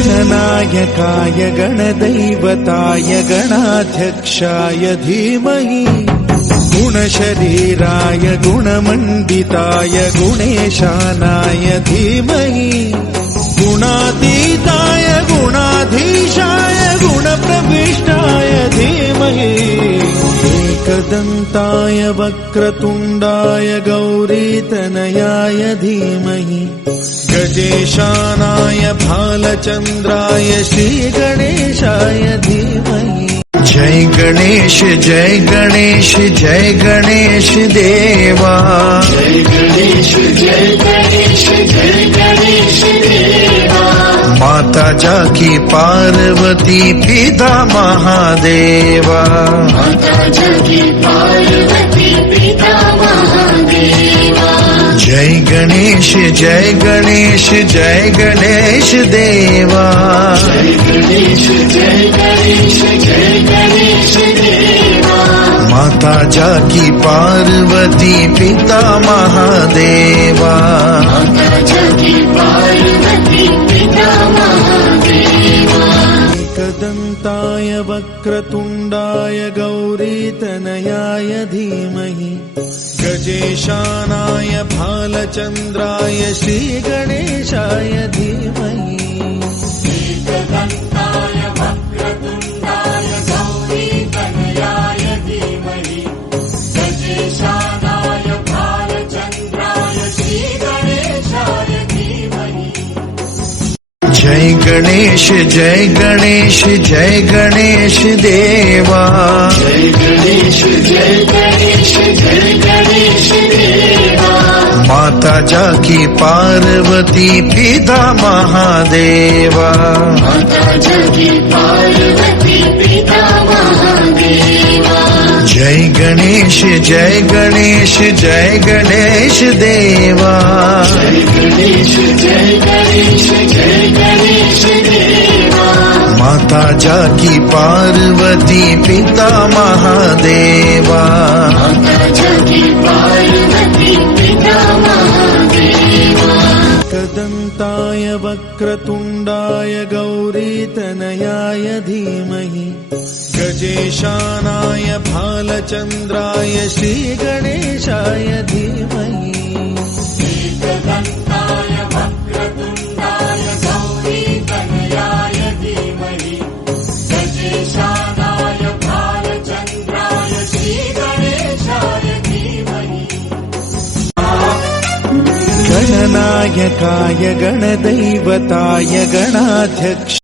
गणनायकाय गणदैवताय गणाध्यक्षाय धीमहि गुणशरीराय गुणमण्डिताय गुणेशानाय धीमहि गुणातीताय गुणाधीशाय गुणप्रविष्टाय धीमहि एकदन्ताय वक्रतुण्डाय गौरीतनयाय धीमहि गजेशानाय भालचन्द्राय श्रीगणेशाय धीमहि। जय गणेश जय गणेश जय गणेश देवा। जय गणेश जय गणेश जय गणेश देवा। माता जाकी पार्वती पिता महादेवा। माता जाकी पार्वती पिता महादेवा। जय गणेश जय गणेश जय गणेश देवा। जय गणेश जय गणेश जय गणेश देवा। माता जाकी पार्वती पिता महादेवा। माता जाकी पार्वती पिता महादेवा। एकदन्ताय वक्रतुण्डाय गौरीतनयाय धीमहि गजेशानाय भालचन्द्राय श्रीगणेशाय धीमहि। एकदन्ताय वक्रतुण्डाय गौरीतनयाय धीमहि गजेशानाय भालचन्द्राय श्रीगणेशाय धीमहि। जय गणेश जय गणेश जय गणेश देवा। जय गणेश जय गणेश जय गणेश देवा। माता जाकी पार्वती पिता महादेवा। माता जाकी पार्वती पिता महादेवा। जय गणेश जय गणेश जय गणेश देवा। जय गणेश जय गणेश जय गणेश देवा। माता जाकी पार्वती पिता महादेवा। माता जाकी पार्वती पिता महादेवा। एकदन्ताय वक्रतुण्डाय गौरीतनयाय धीमहि गजेशानाय भालचन्द्राय श्रीगणेशाय धीमहि। एकदन्ताय वक्रतुण्डाय गौरीतनयाय धीमहि गजेशानाय भालचन्द्राय श्रीगणेशाय धीमहि। गणनायकाय गणदैवताय गणाध्यक्ष